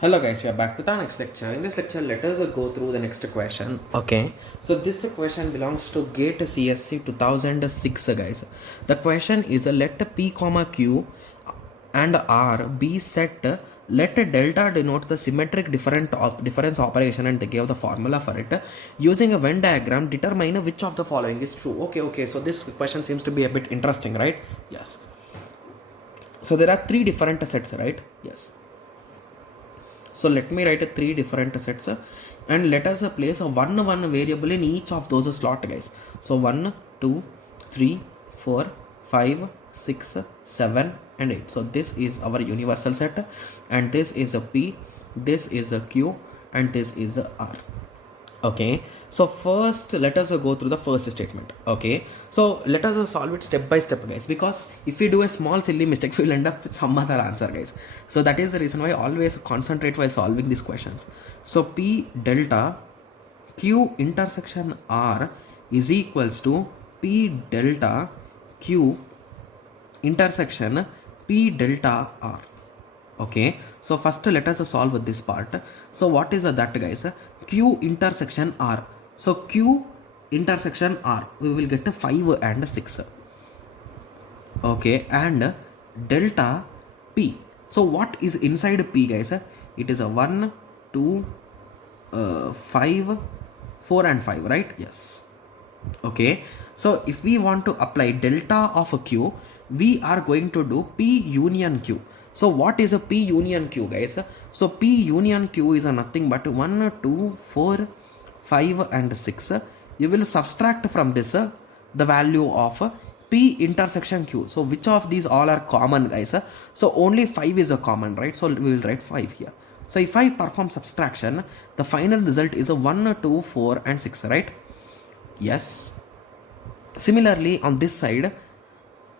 Hello guys, we are back with our next lecture. In this lecture, let us go through the next question. Okay, so this question belongs to GATE CSC 2006 guys. The question is let P comma Q and R be set. Let delta denotes the symmetric difference operation and they gave the formula for it. Using a Venn diagram, determine which of the following is true. Okay, so this question seems to be a bit interesting, right? Yes. So there are three different sets, right? Yes. So let me write three different sets and let us place a one variable in each of those slot guys. So 1, 2, 3, 4, 5, 6, 7 and 8. So this is our universal set and this is a P, this is a Q and this is a R. Okay, so first let us go through the first statement. Okay, so let us solve it step by step guys, because if we do a small silly mistake we will end up with some other answer guys. So that is the reason why I always concentrate while solving these questions. So P delta Q intersection R is equals to P delta Q intersection P delta R. Okay, so first let us solve this part. So what is that guys? Q intersection R. So Q intersection R, we will get 5 and 6. Okay, and delta P. So what is inside P guys? It is a 1, 2, 5, 4 and 5, right? Yes. Okay, so if we want to apply delta of a Q, we are going to do P union Q. So what is a P union Q guys? So P union Q is a nothing but 1, 2, 4, 5 and 6. You will subtract from this the value of P intersection Q. So which of these all are common guys? So only 5 is a common, right? So we will write 5 here. So if I perform subtraction, the final result is a 1, 2, 4 and 6, right? Yes. Similarly on this side,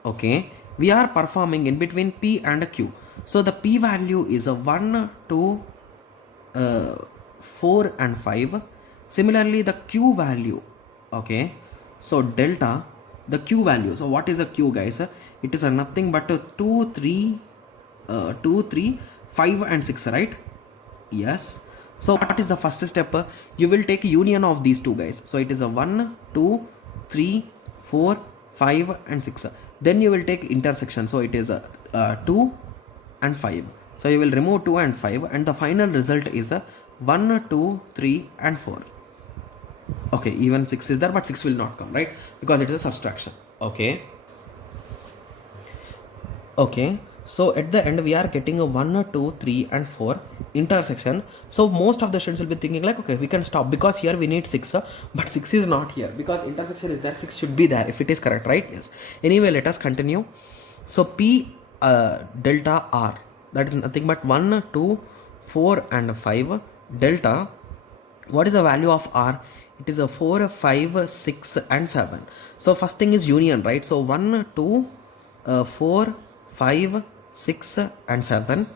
okay, we are performing in between P and Q. So the P value is a 1, 2, 4 and 5. Similarly the Q value, okay, so delta the Q value. So what is a Q guys? It is a nothing but a 2, 3, 5 and 6, right? Yes. So what is the first step? You will take union of these two guys. So it is a 1, 2, 3, 4, 5 and 6. Then you will take intersection. So it is a 2 and 5. So you will remove 2 and 5 and the final result is a 1, 2, 3 and 4. Okay, even 6 is there but 6 will not come, right? Because it is a subtraction. Okay. Okay. So at the end we are getting a 1, 2, 3 and 4 intersection. So most of the students will be thinking like, okay, we can stop because here we need 6, but 6 is not here because intersection is there, 6 should be there if it is correct, right? Yes. Anyway, let us continue. So P delta R, that is nothing but 1, 2, 4 and 5 delta. What is the value of R? It is a 4, 5, 6 and 7. So first thing is union, right? So 1, 2, 4, 5, 6 and 7.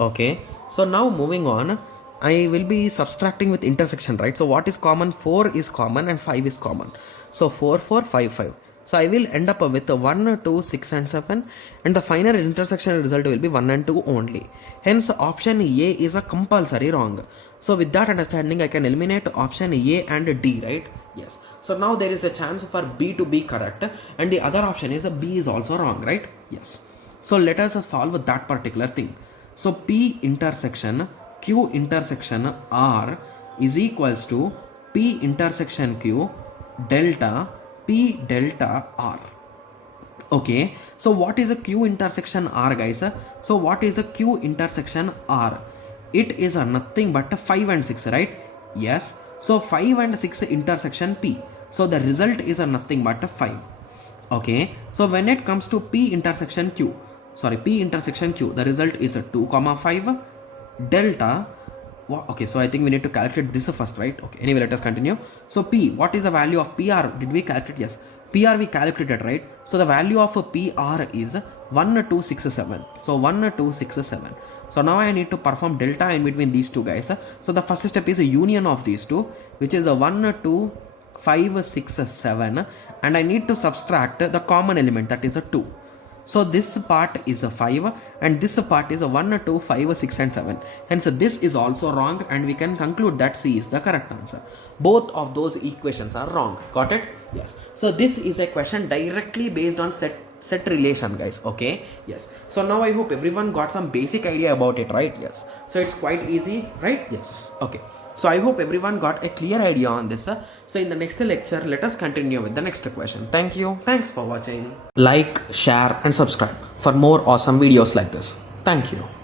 Okay, so now moving on, I will be subtracting with intersection, right? So what is common? 4 is common and 5 is common. So 4, 4, 5, 5. So I will end up with 1, 2, 6 and 7 and the final intersection result will be 1 and 2 only. Hence option A is a compulsory wrong. So with that understanding I can eliminate option A and D, right? Yes. So now there is a chance for B to be correct and the other option is B is also wrong, right? Yes. So let us solve that particular thing. So P intersection Q intersection R is equals to P intersection Q delta P delta R. Okay, so what is a Q intersection R guys? So what is a Q intersection R? It is a nothing but 5 and 6, right? Yes. So 5 and 6 intersection P. So the result is a nothing but 5. Okay, so when it comes to P intersection Q, the result is a 2, 5 delta. Okay, so I think we need to calculate this first, right? Okay, anyway, let us continue. So P, what is the value of PR? Did we calculate? Yes, PR we calculated, right? So the value of a PR is 1267. So 1267. So now I need to perform delta in between these two guys. So the first step is a union of these two, which is a 1, 2, 5, 6, 7, and I need to subtract the common element, that is a 2. So this part is a 5 and this part is a 1, 2, 5, 6 and 7. Hence this is also wrong and we can conclude that C is the correct answer. Both of those equations are wrong. Got it? Yes. So this is a question directly based on set relation, guys. Okay, yes. So now I hope everyone got some basic idea about it, right? Yes. So it's quite easy, right? Yes. Okay. So I hope everyone got a clear idea on this. So in the next lecture, let us continue with the next question. Thank you. Thanks for watching. Like, share and subscribe for more awesome videos like this. Thank you.